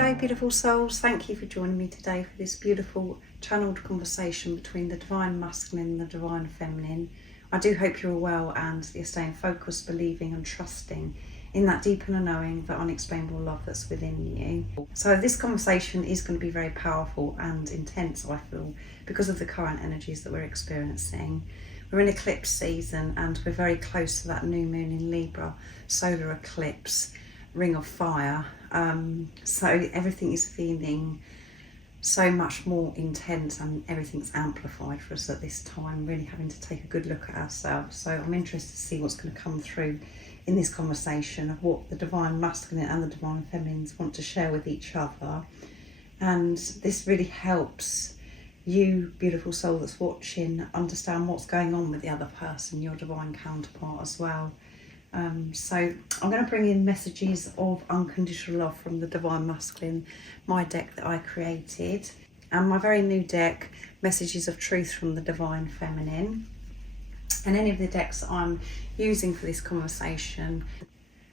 Hello beautiful souls, thank you for joining me today for this beautiful channeled conversation between the Divine Masculine and the Divine Feminine. I do hope you're all well and you're staying focused, believing and trusting in that deep inner knowing, that unexplainable love that's within you. So this conversation is going to be very powerful and intense, I feel, because of the current energies that we're experiencing. We're in eclipse season and we're very close to that new moon in Libra, solar eclipse, ring of fire. So everything is feeling so much more intense and everything's amplified for us at this time, really having to take a good look at ourselves. So I'm interested to see what's going to come through in this conversation of what the Divine Masculine and the Divine Feminines want to share with each other. And this really helps you, beautiful soul that's watching, understand what's going on with the other person, your divine counterpart as well. So I'm going to bring in messages of unconditional love from the Divine Masculine, my deck that I created, and my very new deck, messages of truth from the Divine Feminine. And any of the decks that I'm using for this conversation,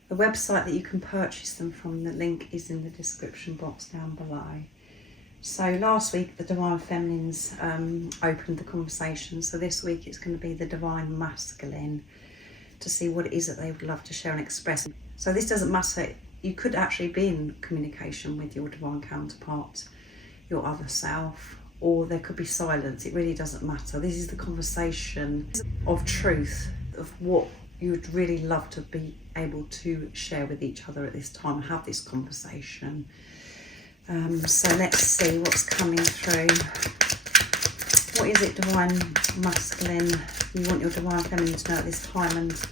the website that you can purchase them from, the link is in the description box down below. So last week the Divine Feminines opened the conversation, so this week it's going to be the Divine Masculine, to see what it is that they would love to share and express. So this doesn't matter, you could actually be in communication with your divine counterpart, your other self, or there could be silence. It really doesn't matter. This is the conversation of truth, of what you would really love to be able to share with each other at this time, have this conversation. So let's see what's coming through. What is it, Divine Masculine, you want your Divine Feminine to know at this time, and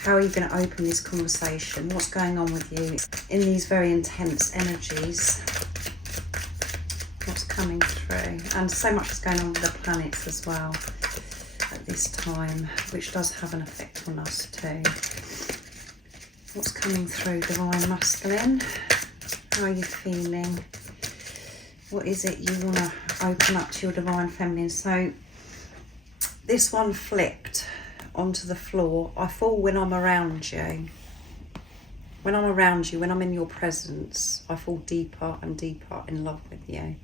how are you going to open this conversation? What's going on with you in these very intense energies? What's coming through? And so much is going on with the planets as well at this time, which does have an effect on us too. What's coming through, Divine Masculine? How are you feeling? What is it you want to open up to your Divine Feminine? So this one flipped onto the floor. I fall when I'm around you. When I'm around you, when I'm in your presence, I fall deeper and deeper in love with you.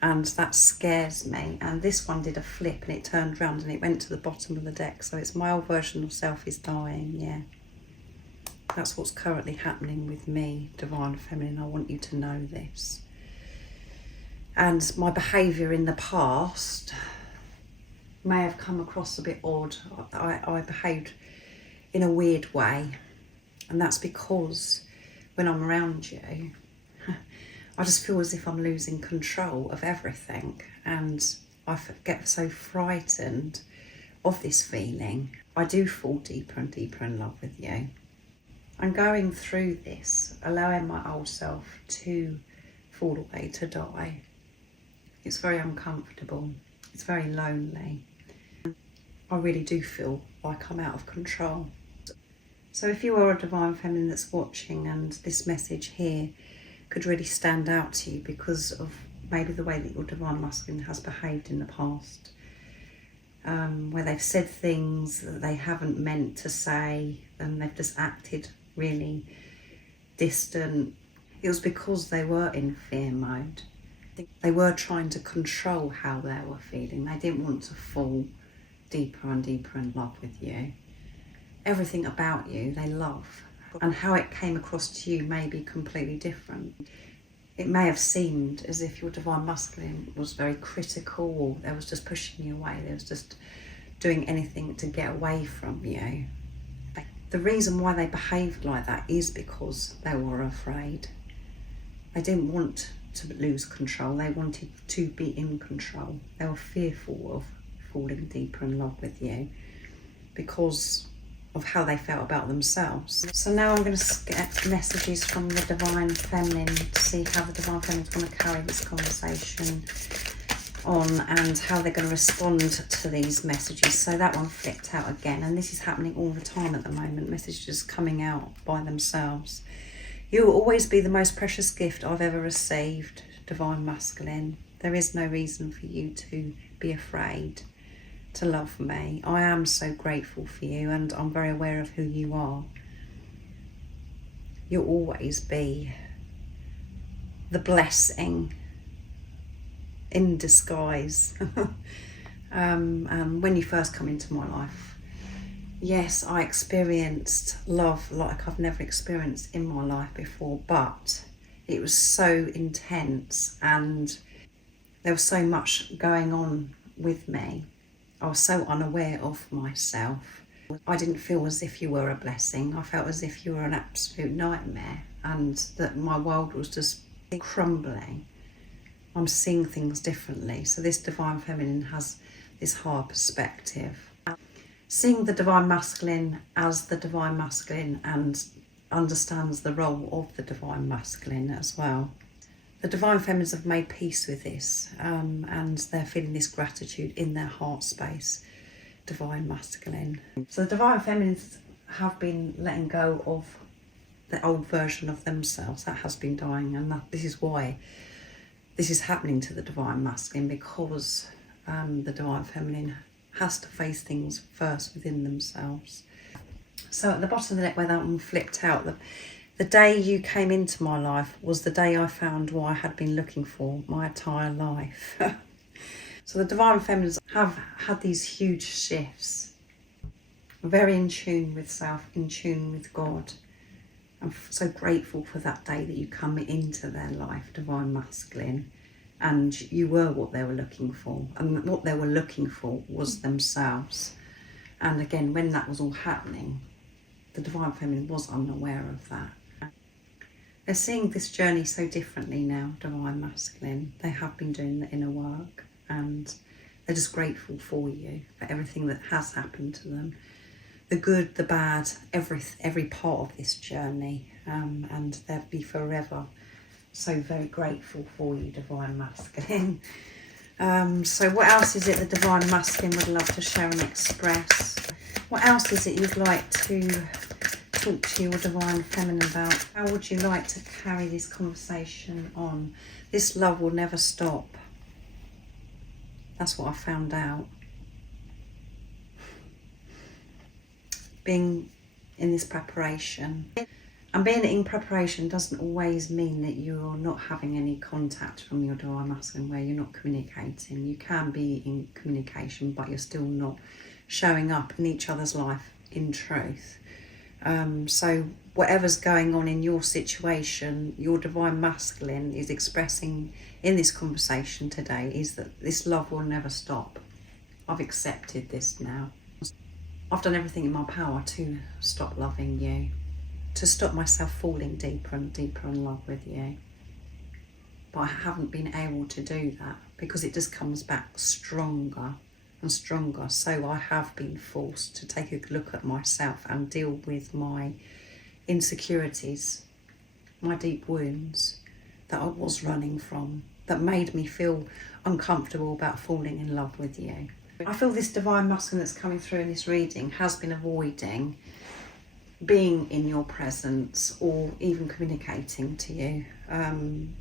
And that scares me. And this one did a flip and it turned round and it went to the bottom of the deck. So it's my old version of self is dying, yeah. That's what's currently happening with me, Divine Feminine. I want you to know this. And my behaviour in the past may have come across a bit odd. I behaved in a weird way. And that's because when I'm around you, I just feel as if I'm losing control of everything. And I get so frightened of this feeling. I do fall deeper and deeper in love with you. I'm going through this, allowing my old self to fall away, to die. It's very uncomfortable. It's very lonely. I really do feel like I'm out of control. So if you are a Divine Feminine that's watching and this message here could really stand out to you because of maybe the way that your Divine Masculine has behaved in the past, where they've said things that they haven't meant to say and they've just acted really distant, it was because they were in fear mode. They were trying to control how they were feeling. They didn't want to fall deeper and deeper in love with you. Everything about you they love, and how it came across to you may be completely different. It may have seemed as if your Divine Masculine was very critical, or they was just pushing you away, they was just doing anything to get away from you. The reason why they behaved like that is because they were afraid. They didn't want to lose control, they wanted to be in control. They were fearful of falling deeper in love with you because of how they felt about themselves. So now I'm going to get messages from the Divine Feminine to see how the Divine Feminine is going to carry this conversation on and how they're going to respond to these messages. So that one flipped out again, and this is happening all the time at the moment, messages coming out by themselves. You will always be the most precious gift I've ever received, Divine Masculine. There is no reason for you to be afraid to love me. I am so grateful for you and I'm very aware of who you are. You'll always be the blessing in disguise. When you first come into my life, yes, I experienced love like I've never experienced in my life before, but it was so intense and there was so much going on with me. I was so unaware of myself. I didn't feel as if you were a blessing. I felt as if you were an absolute nightmare and that my world was just crumbling. I'm seeing things differently. So this Divine Feminine has this higher perspective. Seeing the Divine Masculine as the Divine Masculine and understands the role of the Divine Masculine as well. The Divine Feminines have made peace with this and they're feeling this gratitude in their heart space. Divine Masculine. So the Divine Feminines have been letting go of the old version of themselves that has been dying, and this is why this is happening to the Divine Masculine, because the Divine Feminine has to face things first within themselves. So at the bottom of the deck where that one flipped out, the day you came into my life was the day I found what I had been looking for my entire life. So the Divine Feminines have had these huge shifts, very in tune with self, in tune with God. I'm so grateful for that day that you come into their life, Divine Masculine, and you were what they were looking for. And what they were looking for was themselves. And again, when that was all happening, the Divine Feminine was unaware of that. They're seeing this journey so differently now, Divine Masculine. They have been doing the inner work and they're just grateful for you, for everything that has happened to them. The good, the bad, every part of this journey, and they'll be forever so very grateful for you, Divine Masculine. So what else is it the Divine Masculine would love to share and express? What else is it you'd like to talk to your Divine Feminine about? How would you like to carry this conversation on? This love will never stop. That's what I found out. Being in this preparation. And being in preparation doesn't always mean that you're not having any contact from your Divine Masculine, where you're not communicating. You can be in communication, but you're still not showing up in each other's life in truth. So whatever's going on in your situation, your Divine Masculine is expressing in this conversation today is that this love will never stop. I've accepted this now. I've done everything in my power to stop loving you, to stop myself falling deeper and deeper in love with you. But I haven't been able to do that because it just comes back stronger and stronger. So I have been forced to take a look at myself and deal with my insecurities, my deep wounds that I was running from, that made me feel uncomfortable about falling in love with you. I feel this Divine Masculine that's coming through in this reading has been avoiding being in your presence or even communicating to you. And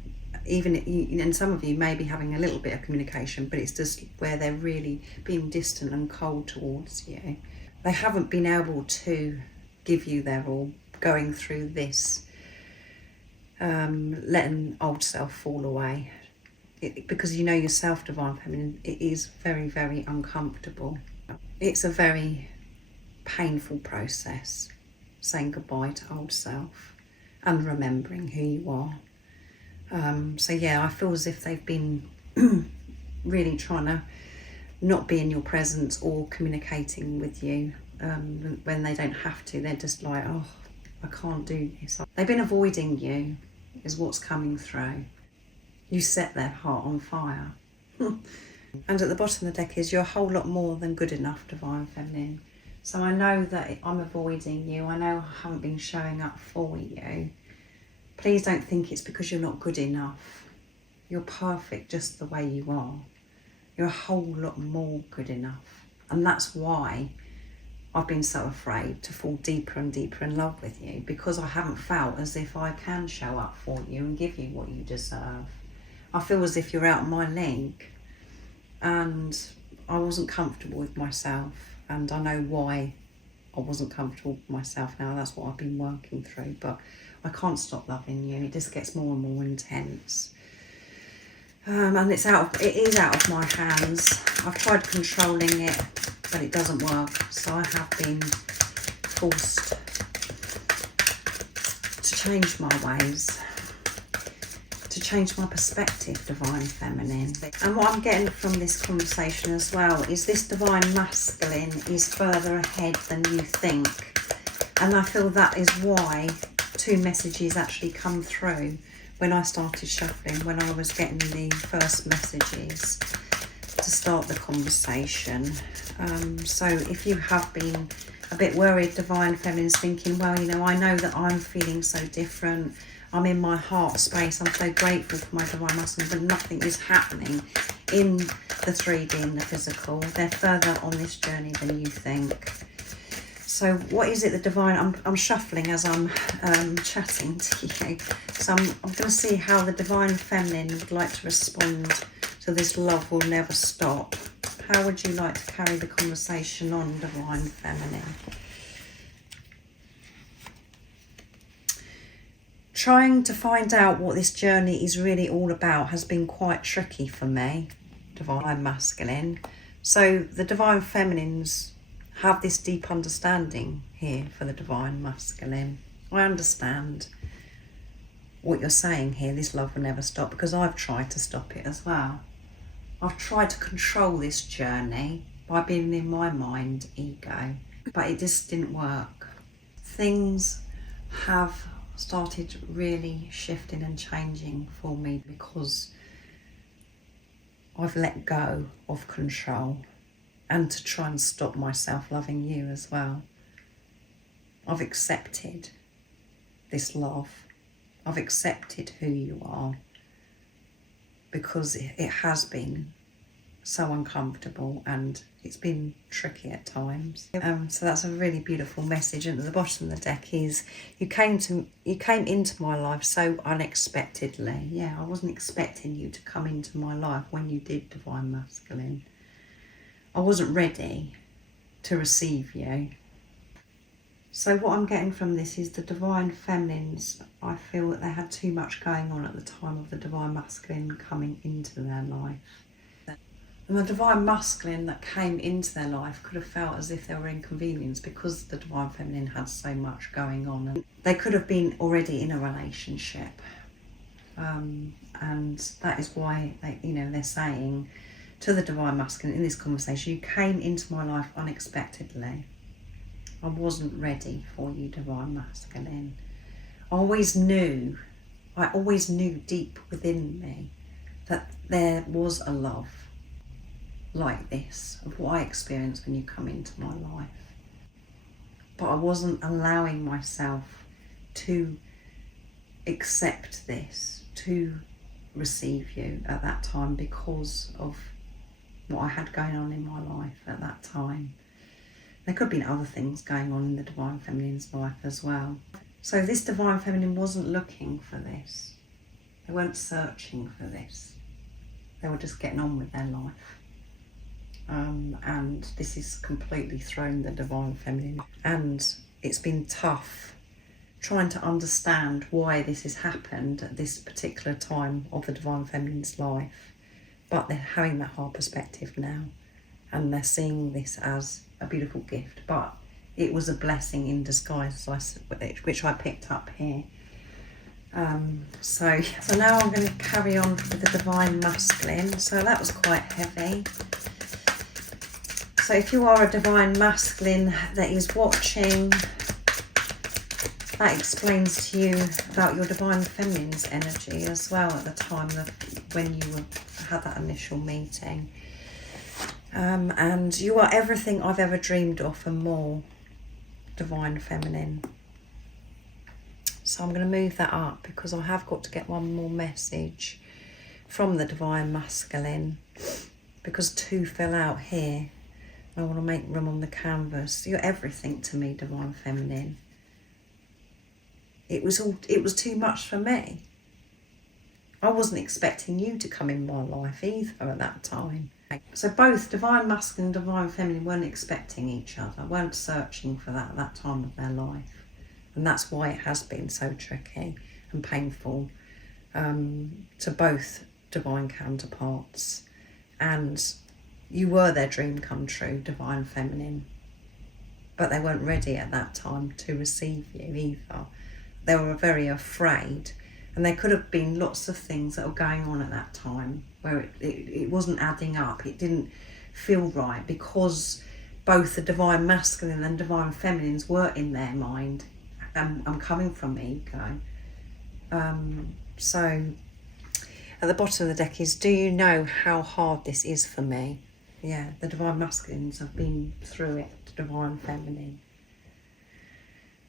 some of you may be having a little bit of communication, but it's just where they're really being distant and cold towards you. They haven't been able to give you their all, going through this, letting old self fall away. Because you know yourself, Divine Feminine, it is very, very uncomfortable. It's a very painful process, saying goodbye to old self and remembering who you are. So yeah, I feel as if they've been really trying to not be in your presence or communicating with you when they don't have to. They're just like, oh, I can't do this. They've been avoiding you is what's coming through. You set their heart on fire. And at the bottom of the deck is you're a whole lot more than good enough, Divine Feminine. So I know that I'm avoiding you. I know I haven't been showing up for you. Please don't think it's because you're not good enough. You're perfect just the way you are. You're a whole lot more good enough. And that's why I've been so afraid to fall deeper and deeper in love with you, because I haven't felt as if I can show up for you and give you what you deserve. I feel as if you're out of my league, and I wasn't comfortable with myself, and I know why I wasn't comfortable with myself now. That's what I've been working through, but I can't stop loving you. It just gets more and more intense. And it is out of my hands. I've tried controlling it, but it doesn't work. So I have been forced to change my ways, to change my perspective, Divine Feminine. And what I'm getting from this conversation as well is this Divine Masculine is further ahead than you think. And I feel that is why 2 messages actually come through when I started shuffling, when I was getting the first messages to start the conversation. So if you have been a bit worried, Divine Feminine's thinking, well, you know, I know that I'm feeling so different. I'm in my heart space. I'm so grateful for my Divine Masculine, but nothing is happening in the 3D and the physical. They're further on this journey than you think. So what is it the Divine, I'm shuffling as I'm chatting to you. So I'm going to see how the Divine Feminine would like to respond to this love will never stop. How would you like to carry the conversation on, Divine Feminine? Trying to find out what this journey is really all about has been quite tricky for me, Divine Masculine. So the Divine Feminines have this deep understanding here for the Divine Masculine. I understand what you're saying here, this love will never stop, because I've tried to stop it as well. I've tried to control this journey by being in my mind ego, but it just didn't work. Things have started really shifting and changing for me because I've let go of control and to try and stop myself loving you as well. I've accepted this love. I've accepted who you are because it has been so uncomfortable and it's been tricky at times. So that's a really beautiful message. And at the bottom of the deck is you came into my life so unexpectedly. Yeah, I wasn't expecting you to come into my life when you did, Divine Masculine. I wasn't ready to receive you. So what I'm getting from this is the Divine Feminines, I feel that they had too much going on at the time of the Divine Masculine coming into their life. And the Divine Masculine that came into their life could have felt as if they were inconvenienced because the Divine Feminine had so much going on. And they could have been already in a relationship. And that is why they're saying to the Divine Masculine in this conversation, you came into my life unexpectedly. I wasn't ready for you, Divine Masculine. I always knew deep within me that there was a love like this, of what I experienced when you come into my life. But I wasn't allowing myself to accept this, to receive you at that time because of what I had going on in my life at that time. There could have been other things going on in the Divine Feminine's life as well. So this Divine Feminine wasn't looking for this. They weren't searching for this. They were just getting on with their life. And this has completely thrown the Divine Feminine. And it's been tough trying to understand why this has happened at this particular time of the Divine Feminine's life. But they're having that hard perspective now. And they're seeing this as a beautiful gift. But it was a blessing in disguise, which I picked up here. So now I'm going to carry on with the Divine Masculine. So that was quite heavy. So if you are a Divine Masculine that is watching, that explains to you about your Divine Feminine's energy as well at the time when you had that initial meeting. And you are everything I've ever dreamed of and more, Divine Feminine. So I'm going to move that up because I have got to get one more message from the Divine Masculine, because 2 fell out here. I want to make room on the canvas. You're everything to me, Divine Feminine. It was too much for me. I wasn't expecting you to come in my life either at that time. So both Divine Masculine and Divine Feminine weren't expecting each other, weren't searching for that at that time of their life. And that's why it has been so tricky and painful to both divine counterparts. And you were their dream come true, divine feminine. But they weren't ready at that time to receive you either. They were very afraid. And there could have been lots of things that were going on at that time where it wasn't adding up. It didn't feel right because both the divine masculine and divine feminines were in their mind. I'm coming from ego. So at the bottom of the deck is, do you know how hard this is for me? Yeah, the divine masculines have been through it, the divine feminine.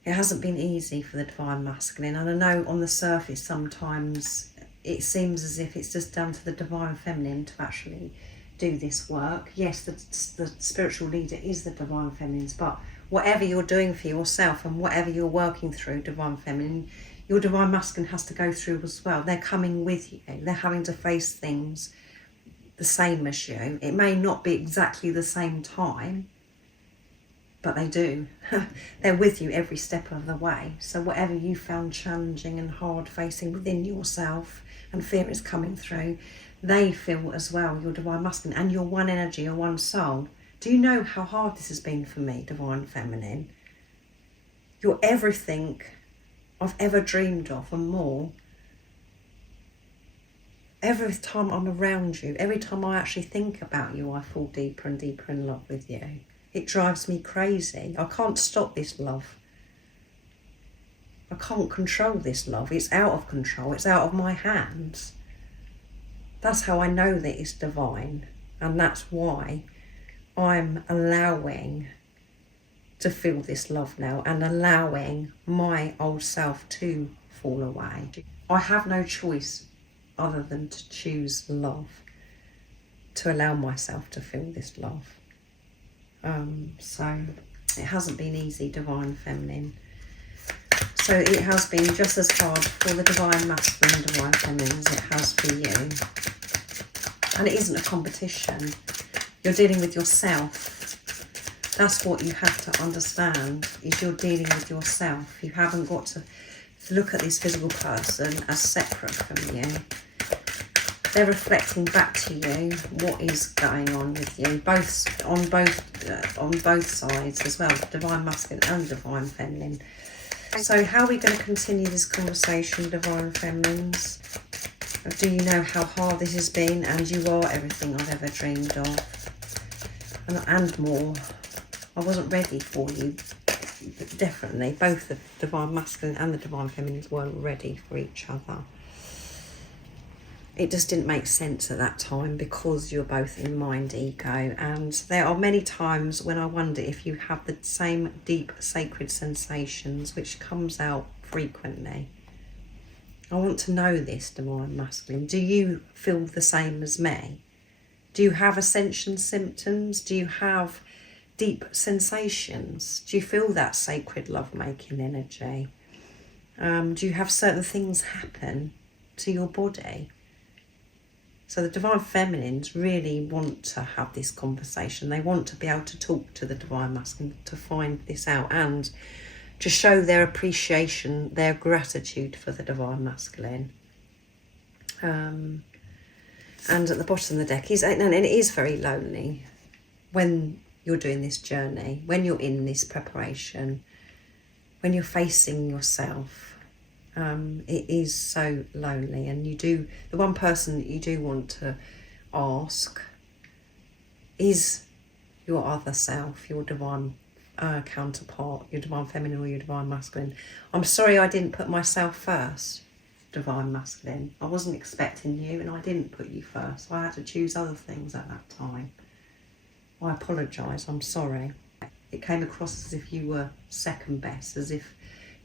It hasn't been easy for the divine masculine, and I know on the surface sometimes it seems as if it's just down to the divine feminine to actually do this work. Yes, the spiritual leader is the divine feminines, but whatever you're doing for yourself and whatever you're working through, divine feminine, your divine masculine has to go through as well. They're coming with you. They're having to face things the same as you. It may not be exactly the same time, but they do. They're with you every step of the way. So whatever you found challenging and hard facing within yourself and fear is coming through, they feel as well, your divine masculine, and your one energy, your one soul. Do you know how hard this has been for me, divine feminine? You're everything I've ever dreamed of and more. Every time I'm around you, every time I actually think about you, I fall deeper and deeper in love with you. It drives me crazy. I can't stop this love. I can't control this love. It's out of control. It's out of my hands. That's how I know that it's divine. And that's why I'm allowing to feel this love now and allowing my old self to fall away. I have no choice other than to choose love, to allow myself to feel this love. So it hasn't been easy, divine feminine. So it has been just as hard for the divine masculine and divine feminine as it has for you. And it isn't a competition. You're dealing with yourself. That's what you have to understand, is you're dealing with yourself. You haven't got to look at this physical person as separate from you. They're reflecting back to you what is going on with you, on both sides as well, divine masculine and divine feminine. So how are we going to continue this conversation, divine feminines? Do you know how hard this has been? And you are everything I've ever dreamed of, and more. I wasn't ready for you. Definitely, both the divine masculine and the divine feminines weren't ready for each other. It just didn't make sense at that time because you're both in mind ego. And there are many times when I wonder if you have the same deep sacred sensations, which comes out frequently. I want to know this, divine masculine. Do you feel the same as me? Do you have ascension symptoms? Do you have deep sensations? Do you feel that sacred love-making energy? Do you have certain things happen to your body? So the divine feminines really want to have this conversation. They want to be able to talk to the divine masculine to find this out and to show their appreciation, their gratitude for the divine masculine. And at the bottom of the deck is, and it is very lonely when you're doing this journey, when you're in this preparation, when you're facing yourself. It is so lonely, and the one person that you do want to ask is your other self, your divine counterpart, your divine feminine or your divine masculine. I'm sorry I didn't put myself first, divine masculine. I wasn't expecting you, and I didn't put you first. I had to choose other things at that time. I apologise, I'm sorry. It came across as if you were second best, as if,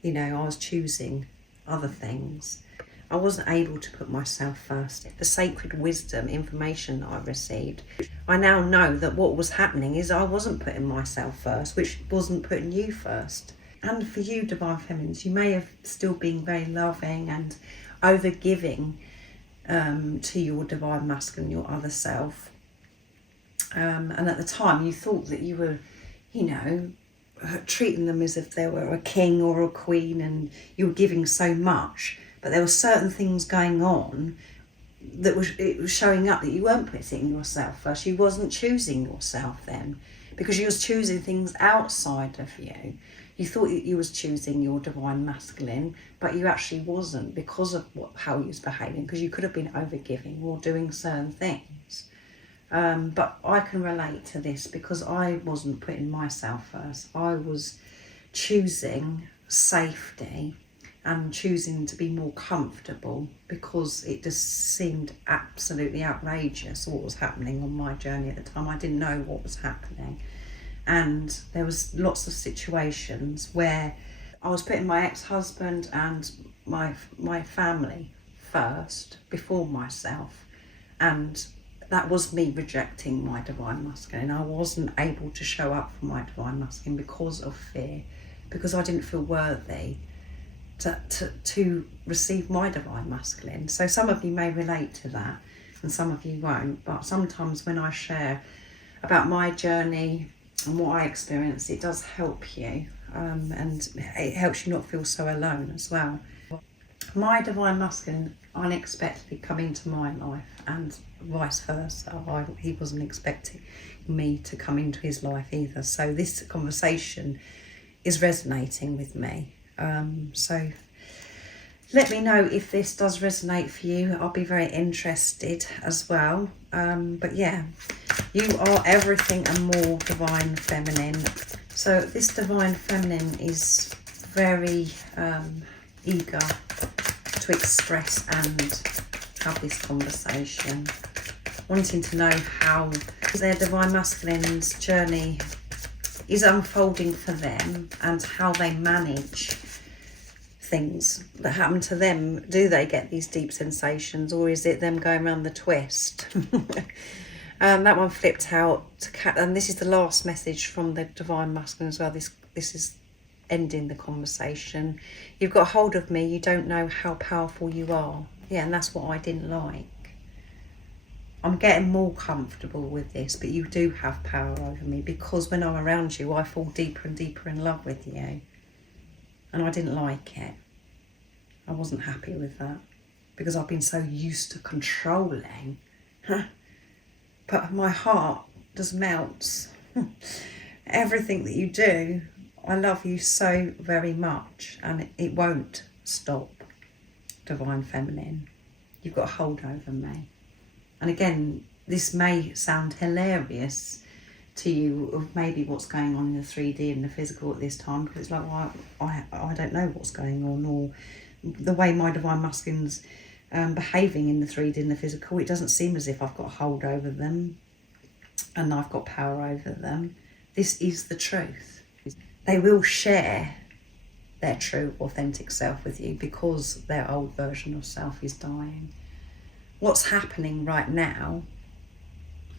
I was choosing other things. I wasn't able to put myself first. The sacred wisdom, information that I received, I now know that what was happening is I wasn't putting myself first, which wasn't putting you first. And for you, divine feminines, you may have still been very loving and over-giving to your divine masculine, your other self. And at the time you thought that you were, treating them as if they were a king or a queen and you were giving so much, but there were certain things going on that it was showing up that you weren't putting yourself first. You wasn't choosing yourself then, because you was choosing things outside of you. You thought you was choosing your divine masculine, but you actually wasn't, because of how you was behaving, because you could have been overgiving or doing certain things. But I can relate to this because I wasn't putting myself first. I was choosing safety and choosing to be more comfortable because it just seemed absolutely outrageous what was happening on my journey at the time. I didn't know what was happening. And there was lots of situations where I was putting my ex-husband and my family first before myself, and that was me rejecting my divine masculine. I wasn't able to show up for my divine masculine because of fear, because I didn't feel worthy to receive my divine masculine. So some of you may relate to that and some of you won't, but sometimes when I share about my journey and what I experienced, it does help you, and it helps you not feel so alone as well. My divine masculine unexpectedly come into my life, and vice versa. He wasn't expecting me to come into his life either. So this conversation is resonating with me. So let me know if this does resonate for you. I'll be very interested as well. But yeah, you are everything and more divine feminine. So this divine feminine is very eager to express and have this conversation, wanting to know how their divine masculine's journey is unfolding for them and how they manage things that happen to them. Do they get these deep sensations, or is it them going around the twist? That one flipped out and this is the last message from the divine masculine as well. This is ending the conversation. You've got hold of me, you don't know how powerful you are. Yeah, and that's what I didn't like. I'm getting more comfortable with this, but you do have power over me, because when I'm around you, I fall deeper and deeper in love with you. And I didn't like it. I wasn't happy with that, because I've been so used to controlling. But my heart just melts. Everything that you do, I love you so very much, and it won't stop, divine feminine. You've got a hold over me. And again, this may sound hilarious to you of maybe what's going on in the 3D and the physical at this time, because it's like, well, I don't know what's going on, or the way my divine masculine's behaving in the 3D and the physical, it doesn't seem as if I've got a hold over them and I've got power over them. This is the truth. They will share their true, authentic self with you because their old version of self is dying. What's happening right now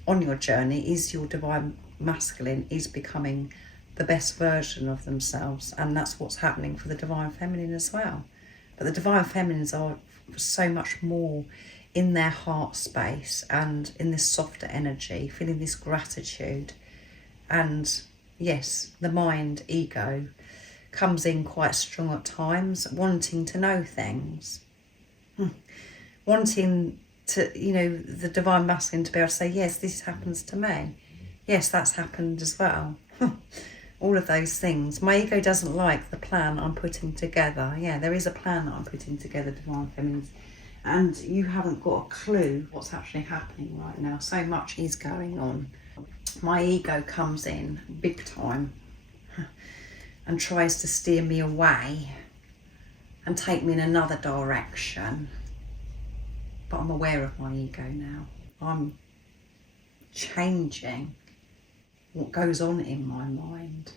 on your journey is your divine masculine is becoming the best version of themselves, and that's what's happening for the divine feminine as well. But the divine feminines are so much more in their heart space and in this softer energy, feeling this gratitude. And yes, the mind, ego, comes in quite strong at times, wanting to know things, wanting to, the divine masculine to be able to say, yes, this happens to me. Yes, that's happened as well. All of those things. My ego doesn't like the plan I'm putting together. Yeah, there is a plan that I'm putting together, divine feminines, and you haven't got a clue what's actually happening right now. So much is going on. My ego comes in big time and tries to steer me away and take me in another direction. But I'm aware of my ego now. I'm changing what goes on in my mind.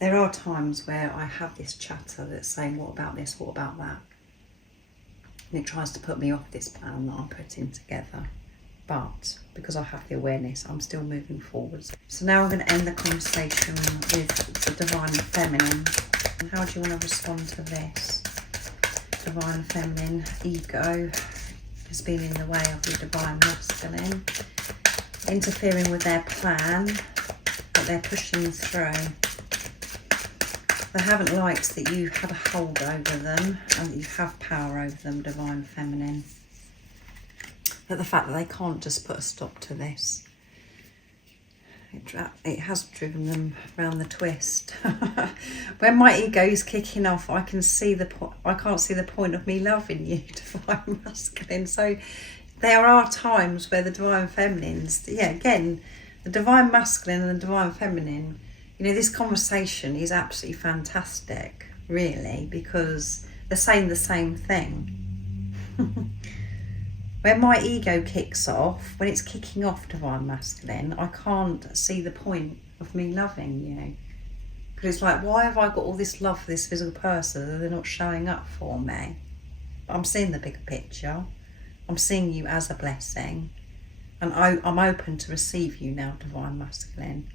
There are times where I have this chatter that's saying, what about this, what about that? And it tries to put me off this plan that I'm putting together. But because I have the awareness, I'm still moving forward. So now I'm going to end the conversation with the divine feminine. How do you want to respond to this? Divine feminine, ego has been in the way of your divine masculine, interfering with their plan that they're pushing through. They haven't liked that you have a hold over them and that you have power over them, Divine Feminine. But the fact that they can't just put a stop to this. It has driven them round the twist. When my ego is kicking off, I can't see the point of me loving you, Divine Masculine. So there are times where the Divine Feminines, again, the Divine Masculine and the Divine Feminine, this conversation is absolutely fantastic, really, because they're saying the same thing. When my ego kicks off, when it's kicking off, Divine Masculine, I can't see the point of me loving you. Because it's like, why have I got all this love for this physical person and they're not showing up for me? But I'm seeing the bigger picture. I'm seeing you as a blessing. And I'm open to receive you now, Divine Masculine.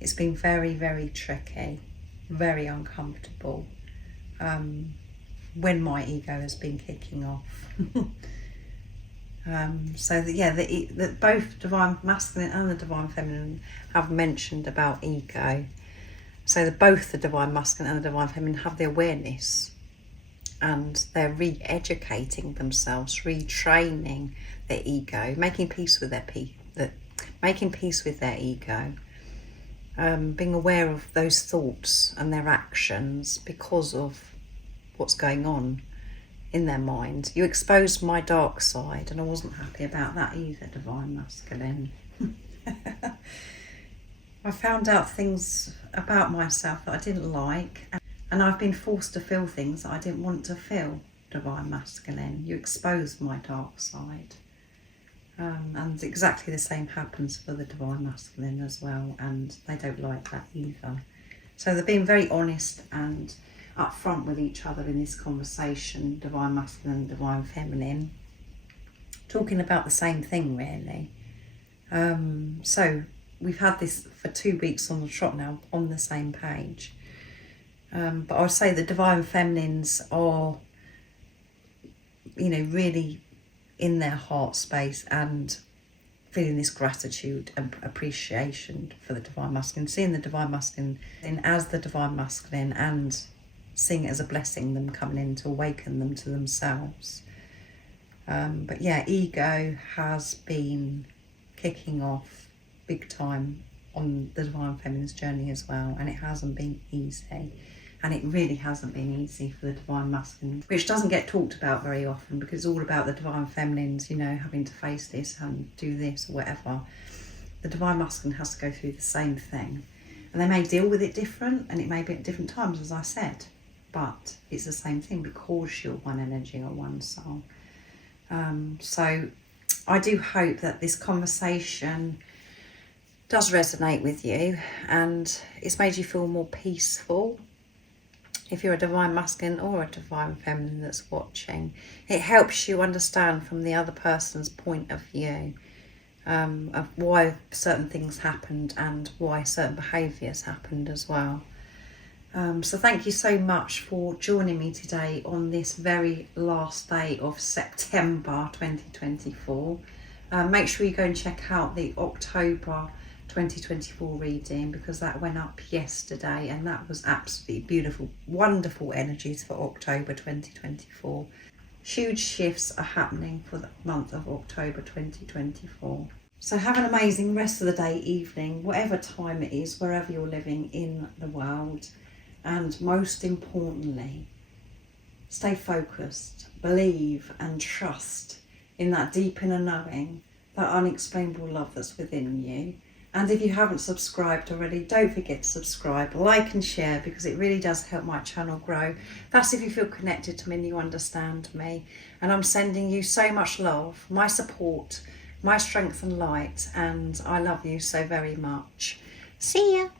It's been very, very tricky, very uncomfortable when my ego has been kicking off. That both Divine Masculine and the Divine Feminine have mentioned about ego. So that both the Divine Masculine and the Divine Feminine have the awareness, and they're re-educating themselves, retraining their ego, making peace with their ego, being aware of those thoughts and their actions because of what's going on in their mind. You exposed my dark side, and I wasn't happy about that either, Divine Masculine. I found out things about myself that I didn't like, and I've been forced to feel things that I didn't want to feel, Divine Masculine. You exposed my dark side. And exactly the same happens for the Divine Masculine as well, and they don't like that either. So they're being very honest and upfront with each other in this conversation, Divine Masculine and Divine Feminine, talking about the same thing, really. So we've had this for 2 weeks on the trot now, on the same page. But I would say the Divine Feminines are, really in their heart space and feeling this gratitude and appreciation for the Divine Masculine, seeing the Divine Masculine as the Divine Masculine and seeing it as a blessing, them coming in to awaken them to themselves. But ego has been kicking off big time on the Divine Feminine's journey as well, and it hasn't been easy. And it really hasn't been easy for the Divine Masculine, which doesn't get talked about very often because it's all about the Divine Feminines, having to face this and do this or whatever. The Divine Masculine has to go through the same thing. And they may deal with it different, and it may be at different times, as I said. But it's the same thing because you're one energy or one soul. So I do hope that this conversation does resonate with you and it's made you feel more peaceful. If you're a Divine Masculine or a Divine Feminine that's watching, it helps you understand from the other person's point of view of why certain things happened and why certain behaviours happened as well. So thank you so much for joining me today on this very last day of September 2024. Make sure you go and check out the October 2024 reading because that went up yesterday and that was absolutely beautiful, wonderful energies for October 2024. Huge shifts are happening for the month of October 2024. So have an amazing rest of the day, evening, whatever time it is, wherever you're living in the world. And most importantly, stay focused, believe and trust in that deep inner knowing, that unexplainable love that's within you. And if you haven't subscribed already, don't forget to subscribe, like and share because it really does help my channel grow. That's if you feel connected to me and you understand me. And I'm sending you so much love, my support, my strength and light, and I love you so very much. See ya.